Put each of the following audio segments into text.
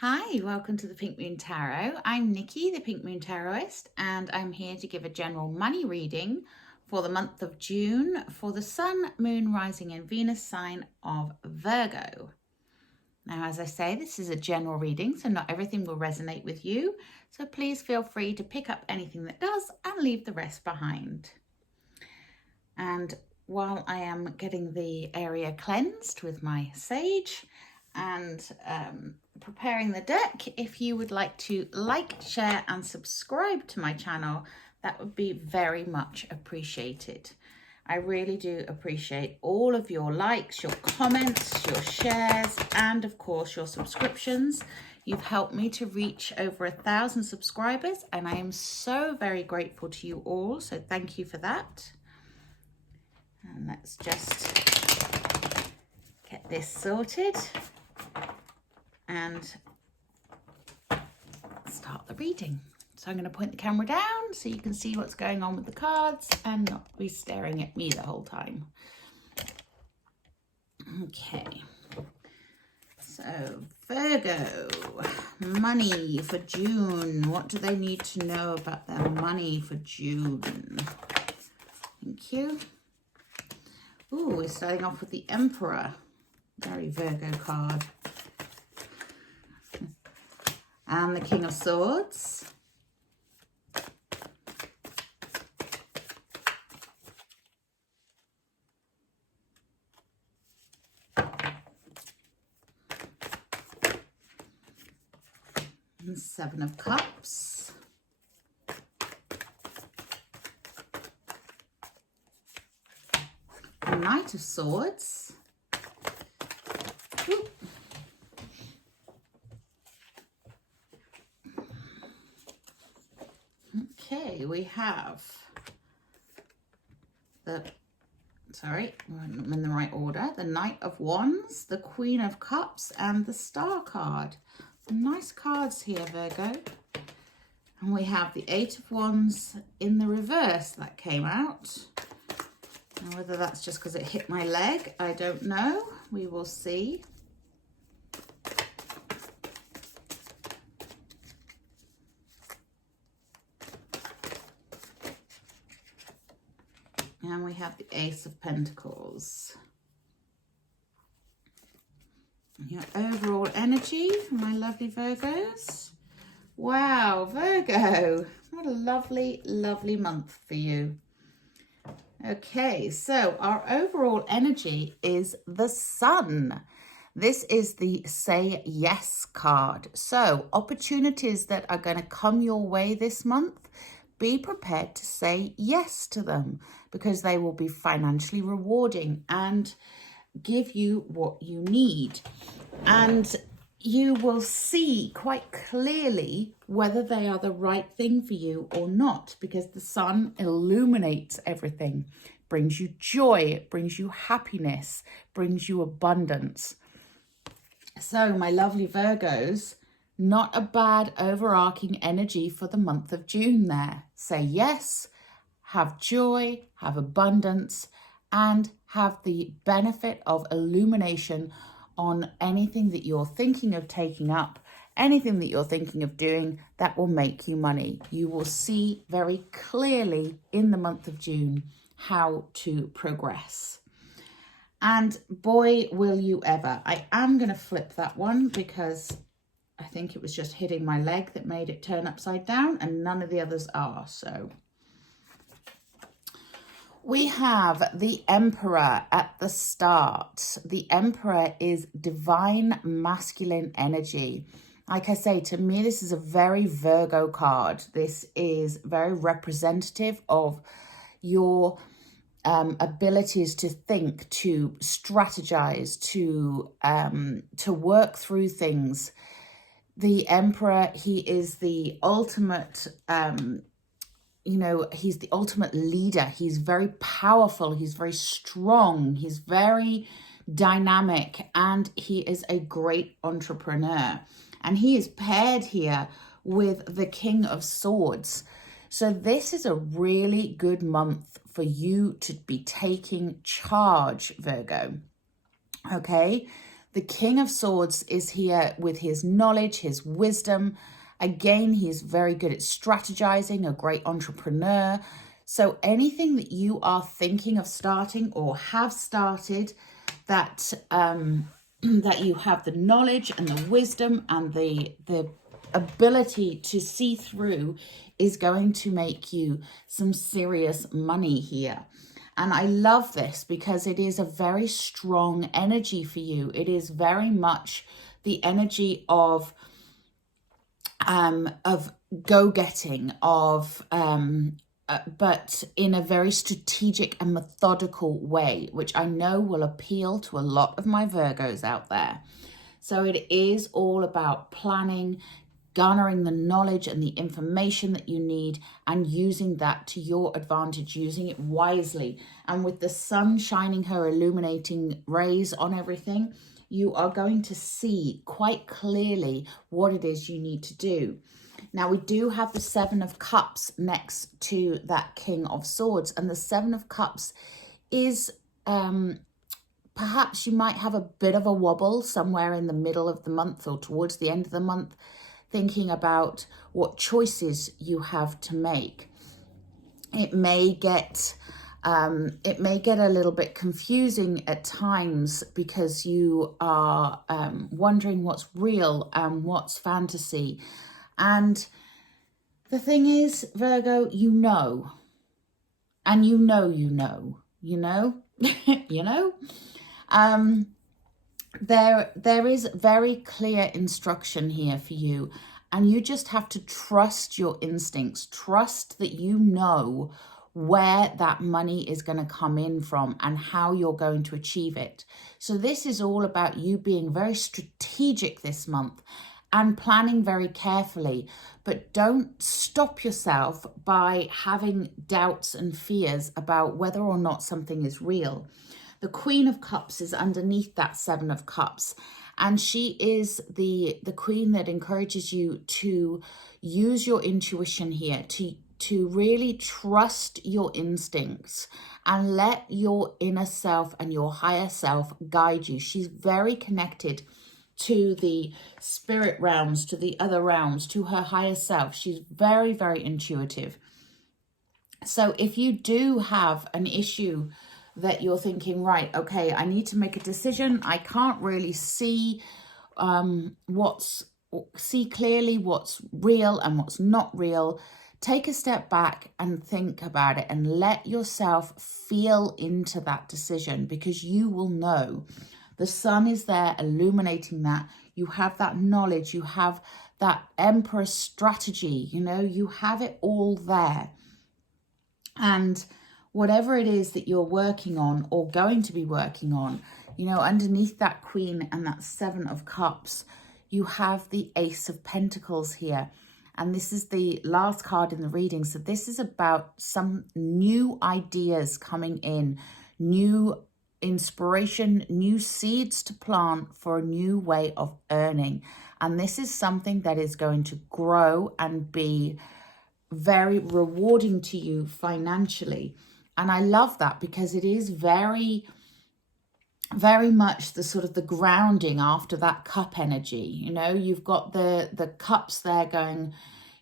Hi, welcome to the Pink Moon Tarot. I'm Nikki, the Pink Moon Tarotist, and I'm here to give a general money reading for the month of June for the Sun, Moon, Rising and Venus sign of Virgo. Now, as I say, this is a general reading, so not everything will resonate with you. So please feel free to pick up anything that does and leave the rest behind. And while I am getting the area cleansed with my sage and preparing the deck, if you would like to like, share and subscribe to my channel, that would be very much appreciated. I really do appreciate all of your likes, your comments, your shares, and of course your subscriptions. You've helped me to reach over 1,000 subscribers, and I am so very grateful to you all, so thank you for that. And let's just get this sorted and start the reading. So I'm going to point the camera down so you can see what's going on with the cards and not be staring at me the whole time. Okay. So Virgo, money for June. What do they need to know about their money for June? Thank you. Ooh, we're starting off with the Emperor. Very Virgo card. And the King of Swords. And Seven of Cups. The Knight of Swords. Ooh. Okay, we have I'm in the right order. The Knight of Wands, the Queen of Cups, and the Star card. Some nice cards here, Virgo. And we have the Eight of Wands in the reverse that came out. And whether that's just because it hit my leg, I don't know. We will see. And we have the Ace of Pentacles. Your overall energy, my lovely Virgos. Wow, Virgo, what a lovely, lovely month for you. Okay, so our overall energy is the Sun. This is the Say Yes card. So opportunities that are going to come your way this month, be prepared to say yes to them because they will be financially rewarding and give you what you need. And you will see quite clearly whether they are the right thing for you or not, because the Sun illuminates everything, brings you joy, brings you happiness, brings you abundance. So my lovely Virgos, not a bad overarching energy for the month of June there. Say yes, have joy, have abundance, and have the benefit of illumination on anything that you're thinking of taking up, anything that you're thinking of doing that will make you money. You will see very clearly in the month of June how to progress. And boy, will you ever. I am going to flip that one because I think it was just hitting my leg that made it turn upside down, and none of the others are. So we have the Emperor at the start. The Emperor is divine masculine energy. Like I say, to me, this is a very Virgo card. This is very representative of your abilities to think, to strategize, to work through things. The Emperor, he is the ultimate, he's the ultimate leader. He's very powerful. He's very strong. He's very dynamic, and he is a great entrepreneur. And he is paired here with the King of Swords. So this is a really good month for you to be taking charge, Virgo. Okay. The King of Swords is here with his knowledge, his wisdom. Again, he's very good at strategizing, a great entrepreneur. So anything that you are thinking of starting or have started, that that you have the knowledge and the wisdom and the ability to see through, is going to make you some serious money here. And I love this because it is a very strong energy for you. It is very much the energy of go-getting, but in a very strategic and methodical way, which I know will appeal to a lot of my Virgos out there. So it is all about planning, garnering the knowledge and the information that you need, and using that to your advantage, using it wisely. And with the sun shining her illuminating rays on everything, you are going to see quite clearly what it is you need to do. Now, we do have the Seven of Cups next to that King of Swords, and the Seven of Cups is perhaps you might have a bit of a wobble somewhere in the middle of the month or towards the end of the month, thinking about what choices you have to make. It may get a little bit confusing at times because you are wondering what's real and what's fantasy. And the thing is, Virgo, you know, and you know, you know, there is very clear instruction here for you, and you just have to trust your instincts, trust that you know where that money is going to come in from and how you're going to achieve it. So this is all about you being very strategic this month and planning very carefully, but don't stop yourself by having doubts and fears about whether or not something is real. The Queen of Cups is underneath that Seven of Cups, and she is the queen that encourages you to use your intuition here, to really trust your instincts and let your inner self and your higher self guide you. She's very connected to the spirit realms, to the other realms, to her higher self. She's very, very intuitive. So if you do have an issue that you're thinking, right, okay, I need to make a decision, I can't really see clearly what's real and what's not real, take a step back and think about it and let yourself feel into that decision, because you will know. The sun is there illuminating that. You have that knowledge, you have that Emperor strategy, you have it all there. And whatever it is that you're working on or going to be working on, underneath that Queen and that Seven of Cups, you have the Ace of Pentacles here. And this is the last card in the reading. So this is about some new ideas coming in, new inspiration, new seeds to plant for a new way of earning. And this is something that is going to grow and be very rewarding to you financially. And I love that because it is very, very much the sort of the grounding after that cup energy. You've got the cups there going,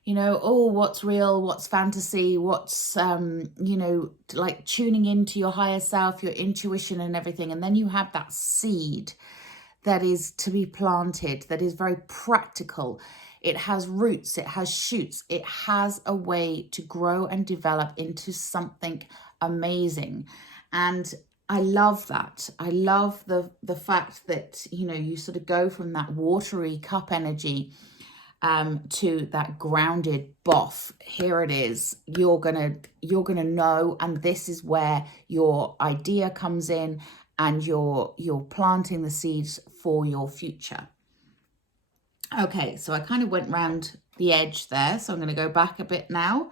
oh, what's real, what's fantasy, what's, like tuning into your higher self, your intuition and everything. And then you have that seed that is to be planted, that is very practical. It has roots, it has shoots, it has a way to grow and develop into something amazing. And I love that. I love the fact that, you sort of go from that watery cup energy to that grounded boff. Here it is. You're gonna know, and this is where your idea comes in, and you're planting the seeds for your future. Okay, so I kind of went round the edge there, so I'm going to go back a bit now.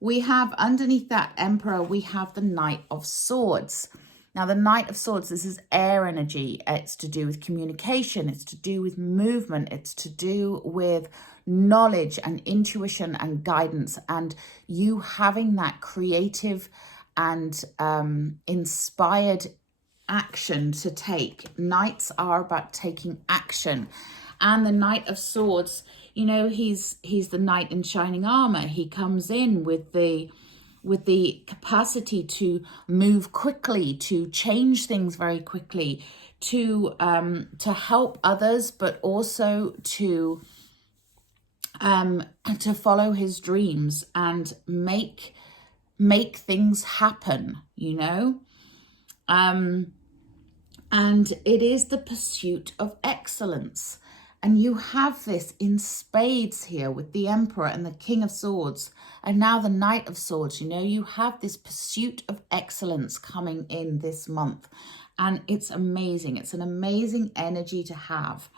We have underneath that Emperor, we have the Knight of Swords. Now, the Knight of Swords, this is air energy. It's to do with communication. It's to do with movement. It's to do with knowledge and intuition and guidance, and you having that creative and inspired action to take. Knights are about taking action. And the Knight of Swords, you know, he's the knight in shining armor. He comes in with the capacity to move quickly, to change things very quickly, to help others, but also to follow his dreams and make things happen, you know. And it is the pursuit of excellence. And you have this in spades here with the Emperor and the King of Swords, and now the Knight of Swords. You know, you have this pursuit of excellence coming in this month. And it's amazing. It's an amazing energy to have.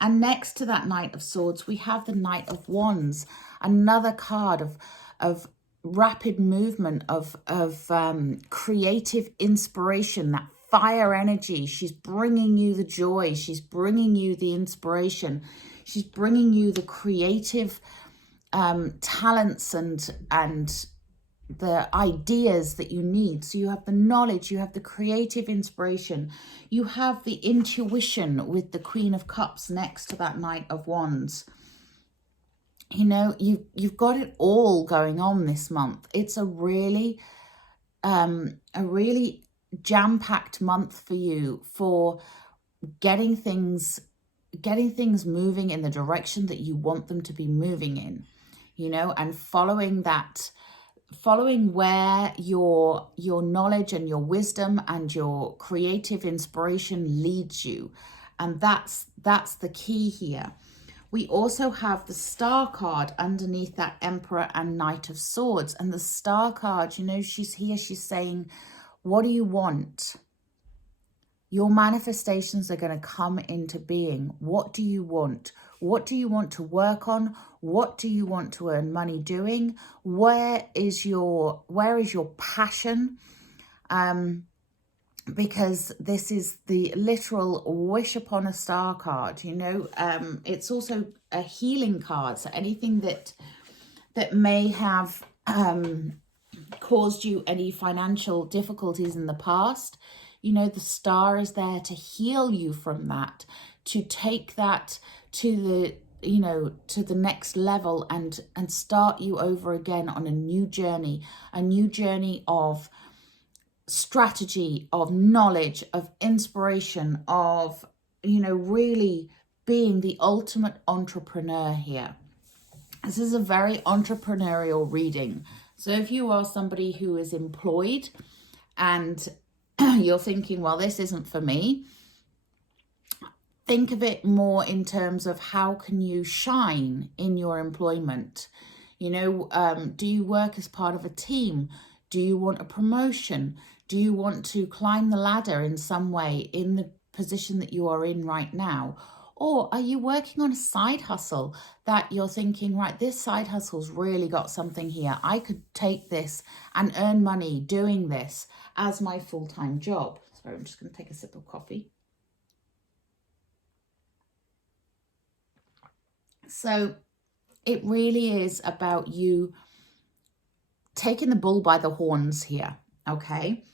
And next to that Knight of Swords, we have the Knight of Wands, another card of rapid movement, of creative inspiration, that fire energy. She's bringing you the joy. She's bringing you the inspiration. She's bringing you the creative talents and the ideas that you need. So you have the knowledge, you have the creative inspiration, you have the intuition with the Queen of Cups next to that Knight of Wands. You know, you've got it all going on this month. It's a really jam-packed month for you, for getting things moving in the direction that you want them to be moving in, you know, and following where your knowledge and your wisdom and your creative inspiration leads you. And that's the key here. We also have the Star card underneath that Emperor and Knight of Swords. And the Star card, you know, she's here, she's saying, what do you want? Your manifestations are going to come into being. What do you want? What do you want to work on? What do you want to earn money doing? Where is your passion? Because this is the literal wish upon a star card, you know. It's also a healing card. So anything that may have caused you any financial difficulties in the past, you know, the star is there to heal you from that, to take that to the, you know, to the next level and start you over again on a new journey of strategy, of knowledge, of inspiration, of, you know, really being the ultimate entrepreneur here. This is a very entrepreneurial reading. So if you are somebody who is employed and you're thinking, well, this isn't for me, think of it more in terms of how can you shine in your employment. You know, do you work as part of a team? Do you want a promotion? Do you want to climb the ladder in some way in the position that you are in right now? Or are you working on a side hustle that you're thinking, right, this side hustle's really got something here. I could take this and earn money doing this as my full-time job. Sorry, I'm just going to take a sip of coffee. So it really is about you taking the bull by the horns here, okay?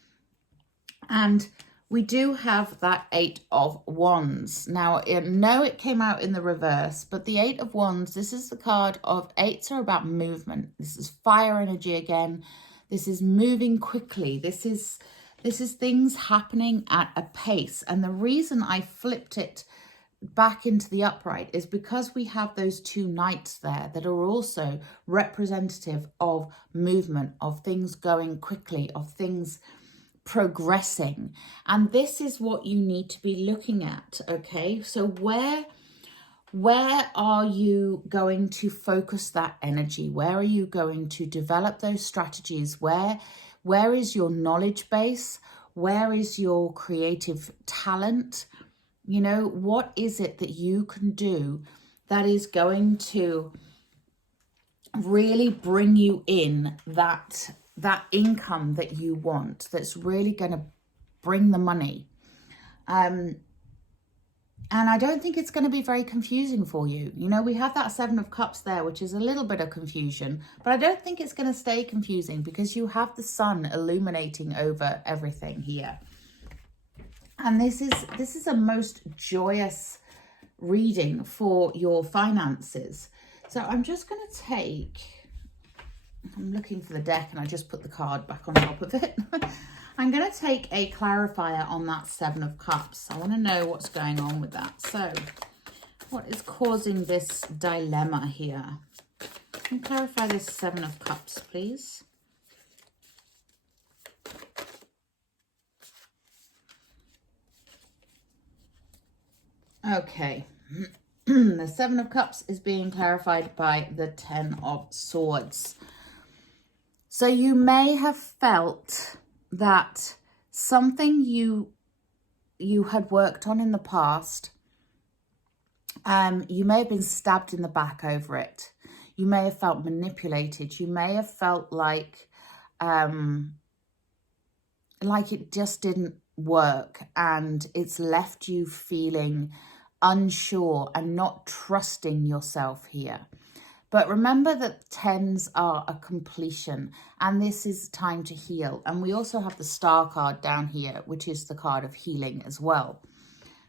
And we do have that Eight of Wands. Now, I know it came out in the reverse, but the Eight of Wands, this is the card of eights are about movement. This is fire energy again. This is moving quickly. This is things happening at a pace. And the reason I flipped it back into the upright is because we have those two knights there that are also representative of movement, of things going quickly, of things progressing. And this is what you need to be looking at, okay? So where are you going to focus that energy? Where are you going to develop those strategies? Where is your knowledge base? Where is your creative talent? You know, what is it that you can do that is going to really bring you in that income that you want, that's really going to bring the money? And I don't think it's going to be very confusing for you. You know, we have that Seven of Cups there, which is a little bit of confusion, but I don't think it's going to stay confusing because you have the sun illuminating over everything here. And this is a most joyous reading for your finances. So I'm just going to take, I'm looking for the deck and I just put the card back on top of it. I'm going to take a clarifier on that Seven of Cups. I want to know what's going on with that. So what is causing this dilemma here? Can you clarify this Seven of Cups, please? Okay. The Seven of Cups is being clarified by the Ten of Swords. So you may have felt that something you had worked on in the past, you may have been stabbed in the back over it. You may have felt manipulated. You may have felt like it just didn't work, and it's left you feeling unsure and not trusting yourself here. But remember that tens are a completion, and this is time to heal. And we also have the Star card down here, which is the card of healing as well.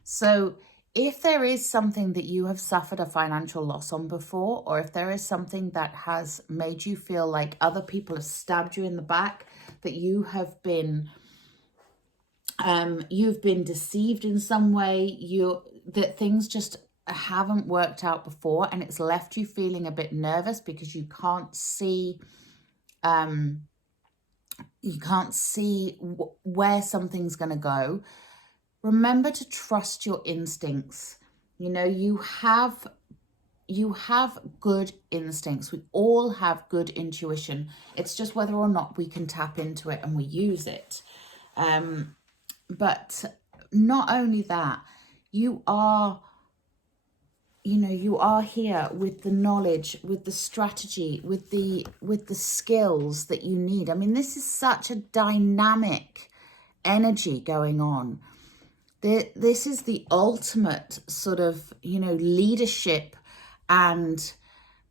So if there is something that you have suffered a financial loss on before, or if there is something that has made you feel like other people have stabbed you in the back, that you have been you've been deceived in some way, that things just haven't worked out before, and it's left you feeling a bit nervous because you can't see where something's going to go. Remember to trust your instincts. You know, you have good instincts. We all have good intuition. It's just whether or not we can tap into it and we use it. But not only that, you are here with the knowledge, with the strategy, with the skills that you need. I mean, this is such a dynamic energy going on. This is the ultimate sort of, leadership and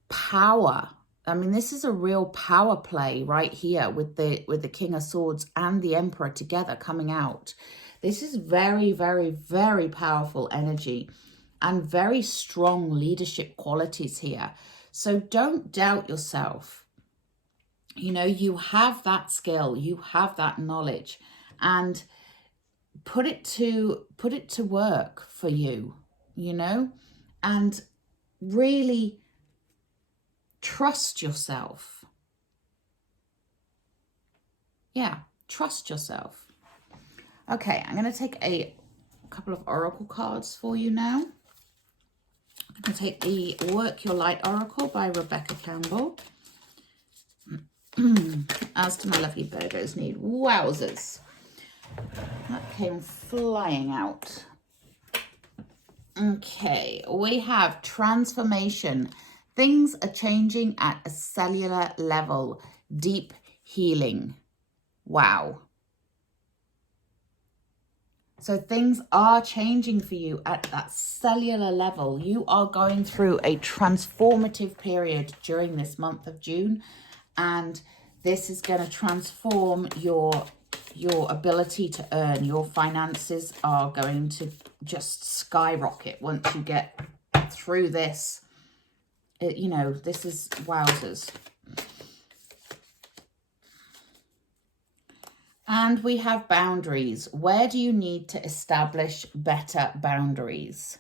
power. I mean, this is a real power play right here with the King of Swords and the Emperor together coming out. This is very, very, very powerful energy and very strong leadership qualities here. So don't doubt yourself. You have that skill, you have that knowledge, and put it to work for you, and really trust yourself. Yeah, trust yourself. Okay, I'm going to take a couple of oracle cards for you now. I'm going to take the Work Your Light Oracle by Rebecca Campbell. As to my lovely Virgo's need. Wowzers. That came flying out. Okay, we have transformation. Things are changing at a cellular level. Deep healing. Wow. So things are changing for you at that cellular level. You are going through a transformative period during this month of June, and this is going to transform your ability to earn. Your finances are going to just skyrocket once you get through this. This is wowzers. And we have boundaries. Where do you need to establish better boundaries?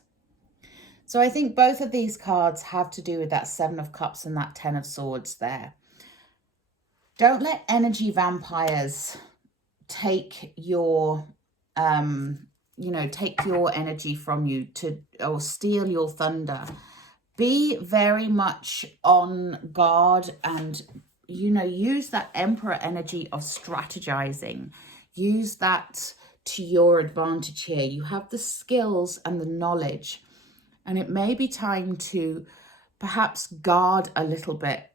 So I think both of these cards have to do with that Seven of Cups and that Ten of Swords there. Don't let energy vampires take your, take your energy from you or steal your thunder. Be very much on guard and use that Emperor energy of strategizing. Use that to your advantage here. You have the skills and the knowledge, and it may be time to perhaps guard a little bit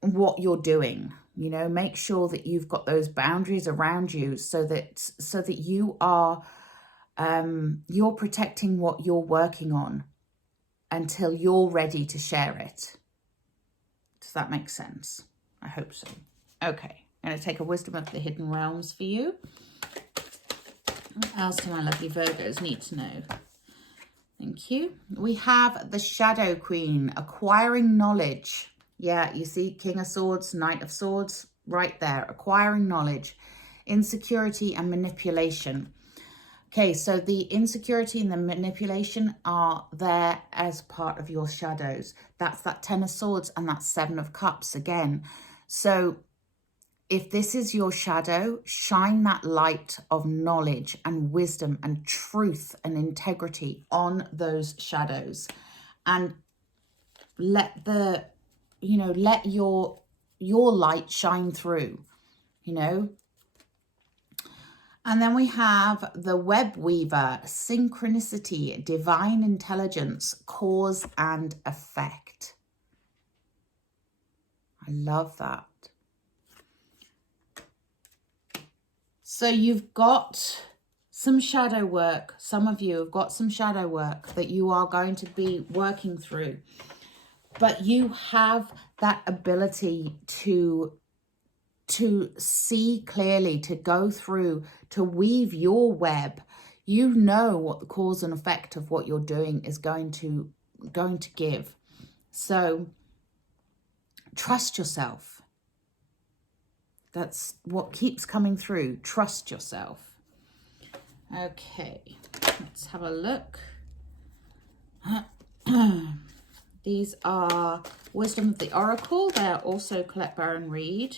what you're doing. Make sure that you've got those boundaries around you so that you are you're protecting what you're working on until you're ready to share it. Does that make sense? I hope so. Okay, I'm going to take a wisdom of the hidden realms for you. What else do my lovely Virgos need to know? Thank you. We have the Shadow Queen, acquiring knowledge. Yeah, you see King of Swords, Knight of Swords, right there. Acquiring knowledge, insecurity and manipulation. Okay, so the insecurity and the manipulation are there as part of your shadows. That's that Ten of Swords and that Seven of Cups again. So if this is your shadow, shine that light of knowledge and wisdom and truth and integrity on those shadows, and let the, let your light shine through, And then we have the Web Weaver, synchronicity, divine intelligence, cause and effect. I love that. So you've got some shadow work. Some of you have got some shadow work that you are going to be working through. But you have that ability to see clearly, to go through, to weave your web. You know what the cause and effect of what you're doing is going to give. So trust yourself. That's what keeps coming through. Trust yourself. Okay, let's have a look. These are Wisdom of the Oracle. They are also collect, bear and read.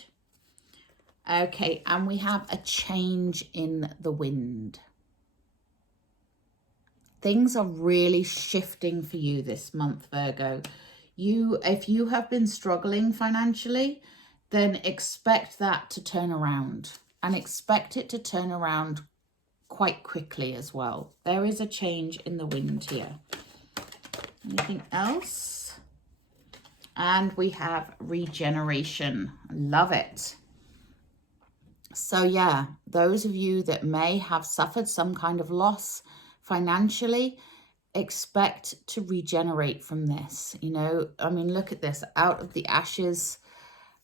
Okay, and we have a change in the wind. Things are really shifting for you this month, Virgo. If you have been struggling financially, then expect that to turn around, and expect it to turn around quite quickly as well. There is a change in the wind here. Anything else? And we have regeneration. Love it. So yeah, those of you that may have suffered some kind of loss financially, expect to regenerate from this. Look at this. Out of the ashes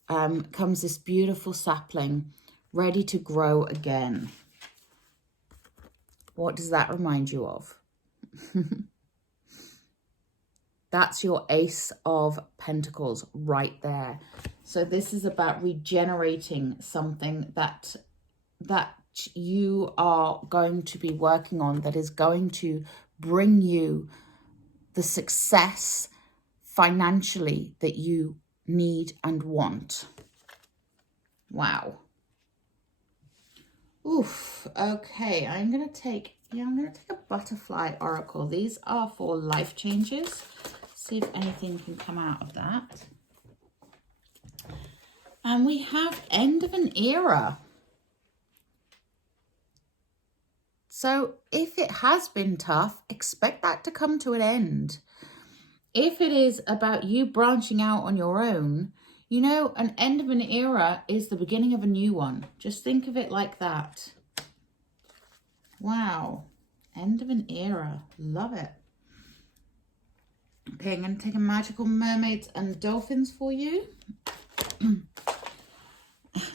comes this beautiful sapling ready to grow again. What does that remind you of? That's your Ace of Pentacles right there. So this is about regenerating something that you are going to be working on, that is going to bring you the success financially that you need and want. Wow. Oof. Okay, I'm gonna take a butterfly oracle. These are for life changes. See if anything can come out of that. And we have end of an era. So if it has been tough, expect that to come to an end. If it is about you branching out on your own, an end of an era is the beginning of a new one. Just think of it like that. Wow. End of an era. Love it. Okay, I'm going to take a magical mermaids and dolphins for you.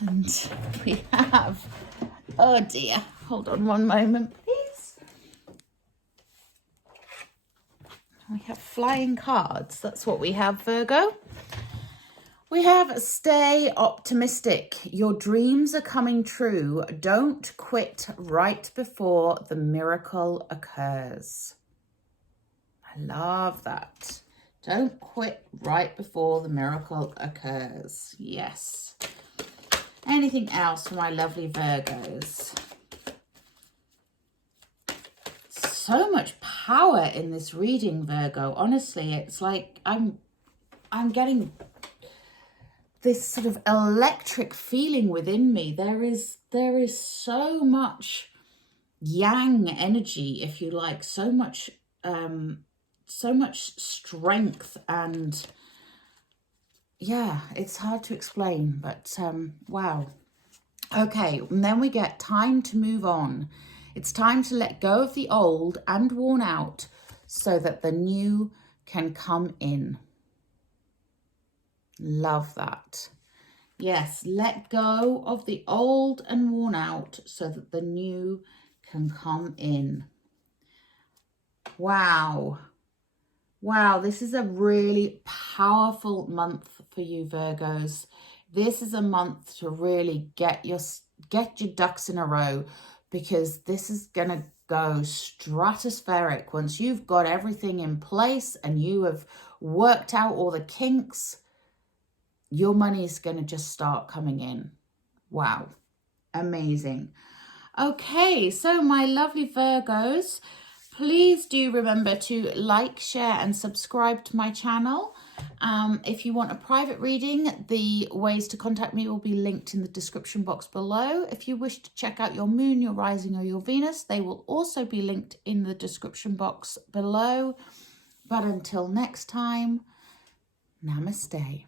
And we have, oh dear, hold on one moment, please. We have flying cards. That's what we have, Virgo. We have stay optimistic. Your dreams are coming true. Don't quit right before the miracle occurs. I love that. Don't quit right before the miracle occurs. Yes. Anything else for my lovely Virgos? So much power in this reading, Virgo. Honestly, it's like I'm getting this sort of electric feeling within me. There is so much yang energy, if you like, so much strength, and yeah, it's hard to explain, but wow. Okay, and then we get time to move on. It's time to let go of the old and worn out so that the new can come in. Love that. Yes, let go of the old and worn out so that the new can come in. Wow. Wow, this is a really powerful month for you, Virgos. This is a month to really get your ducks in a row, because this is going to go stratospheric once you've got everything in place and you have worked out all the kinks. Your money is going to just start coming in. Wow, amazing. Okay, so my lovely Virgos, please do remember to like, share and subscribe to my channel. If you want a private reading, the ways to contact me will be linked in the description box below. If you wish to check out your moon, your rising or your Venus, they will also be linked in the description box below. But until next time, namaste.